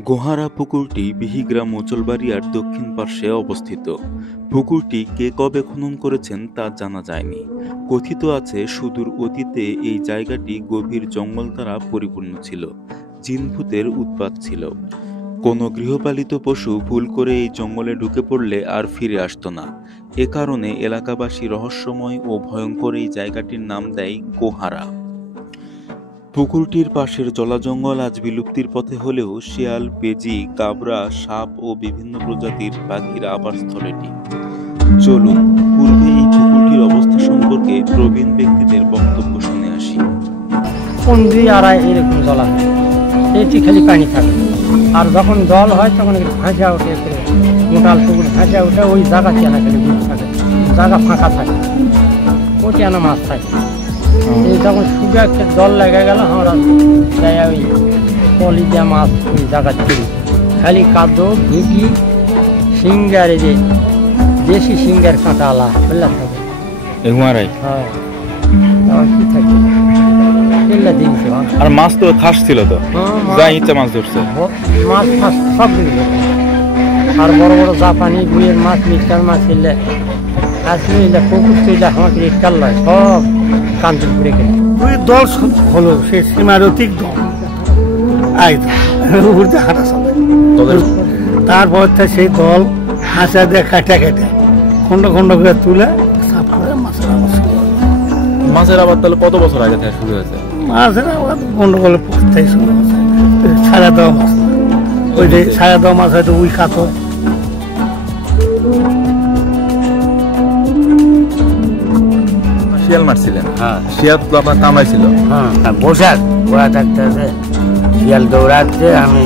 গোহারা পুকুরটি বিহিগ্রাম মোচলবাড়িয়ার দক্ষিণ পার্শ্বে অবস্থিত। পুকুরটি কে কবে খনন করেছেন তা জানা যায়নি। কথিত আছে সুদূর অতীতে এই জায়গাটি গভীর জঙ্গল দ্বারা পরিপূর্ণ ছিল, জিন-ভূতের উৎপাত ছিল। কোনো গৃহপালিত পশু ভুল করে এই জঙ্গলে ঢুকে পড়লে আর ফিরে আসতো না। এ কারণে এলাকাবাসী রহস্যময় ও ভয়ঙ্কর এই জায়গাটির নাম দেয় গোহারা। পুকুরটির পাশের জলাজঙ্গল আজ বিলুপ্তির পথে হলেও শিয়াল, বেজি, কাবরা, সাপ ও বিভিন্ন প্রজাতির পাখির আবাসস্থল এটি। চলুন পূর্বে এই পুকুরটির অবস্থা সম্পর্কে প্রবীণ ব্যক্তিদের বক্তব্য শুনে আসি। কোন 2-2.5 এরকম জল আছে, এটি খালি পানি থাকে। আর যখন জল হয় তখন ভাঁজা ওঠে, মোটাল পুকুর ভাঁজা ওঠে, ওই জায়গা চেনা খালি থাকে, জায়গা ফাঁকা থাকে, ওটি আনা মাছ থাকে। এই যখন শুধু একটা জল লেগে গেল, আমরা যাই ওই পলি দিয়ে মাছ ওই জায়গা ছিল, খালি কাদো ভিটি সিঙ্গার, এই যে দেশি সিঙ্গার কাঁটা আলা ফেলা থাকে। হ্যাঁ, কি থাকে দিনছে। আর মাছ তো খাস ছিল, তো যা ইচ্ছা মাছ ধরছে, মাছ ফাঁস সব দিন। আর বড় বড় জাপানি বুয়ের মাছ, মিক্সার মাছ এলে আসলে পুকুর তৈলে আমাকে রেটকাল নয়, সব কান্তি ঘুরে গেলে ওই দল হলো সে সীমারতিক দল উঠতে হাঁটা চলে। তারপর সেই দল হাঁসা দিয়ে কাটা কেটে খন্ড খন্ড করে তুলে সাফ করে মাছের আবার তাহলে কত বছর আগে থেকে শুরু হয়েছে? মাছের আবার গন্ডগোলের পর থেকে শুরু হয়েছে। ছাড়া দেওয়া মাছ, ওই যে ছাড়া দেওয়া মাছ হয়তো উই কাতো। শিয়াল মারছিলেন? হ্যাঁ, শিয়াল তো আপনার কামড়াইছিল? হ্যাঁ, বসে ওরা থাকতে শিয়াল দৌড়াচ্ছে, আমি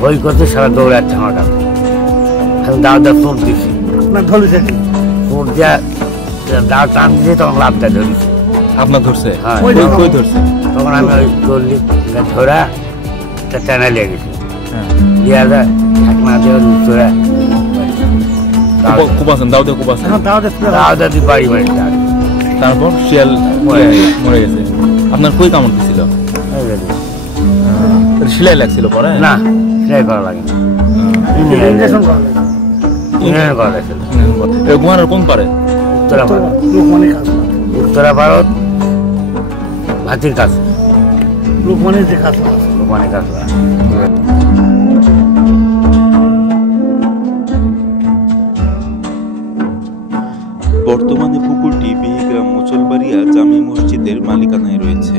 বই করতে সারা দৌড়াচ্ছে আমার কাছে। আমি দাওয়া ফুট দিছি না, ধরেছে ফুট দিয়া দাও টান দিয়ে তখন লাভটা ধরেছি। আপনার ধরছে? হ্যাঁ, কই ধরছে? তখন আমি ওই গল্লি ধরা টানা লিয়ে গেছি, লিয়া যায় এক না দিয়ে ধরা কুপাছেন, দাও দিয়ে কুপাছেন? দাওয়া দিয়ে বাড়ি বাড়ি। তারপর শিয়াল মরে গেছে। আপনার কই কামড় দিছিল? সেলাই লাগছিল পরে? না, সেলাই করা লাগে না, গোহারার কোন পারে? উত্তরা ভারত ভাতির কাছে, লোকমানের যে কাছে, লোকমানের কাছে। বর্তমানে পুকুরটি বিহিগ্রাম মোচলবাড়িয়া জামে মসজিদের মালিকানায় রয়েছে।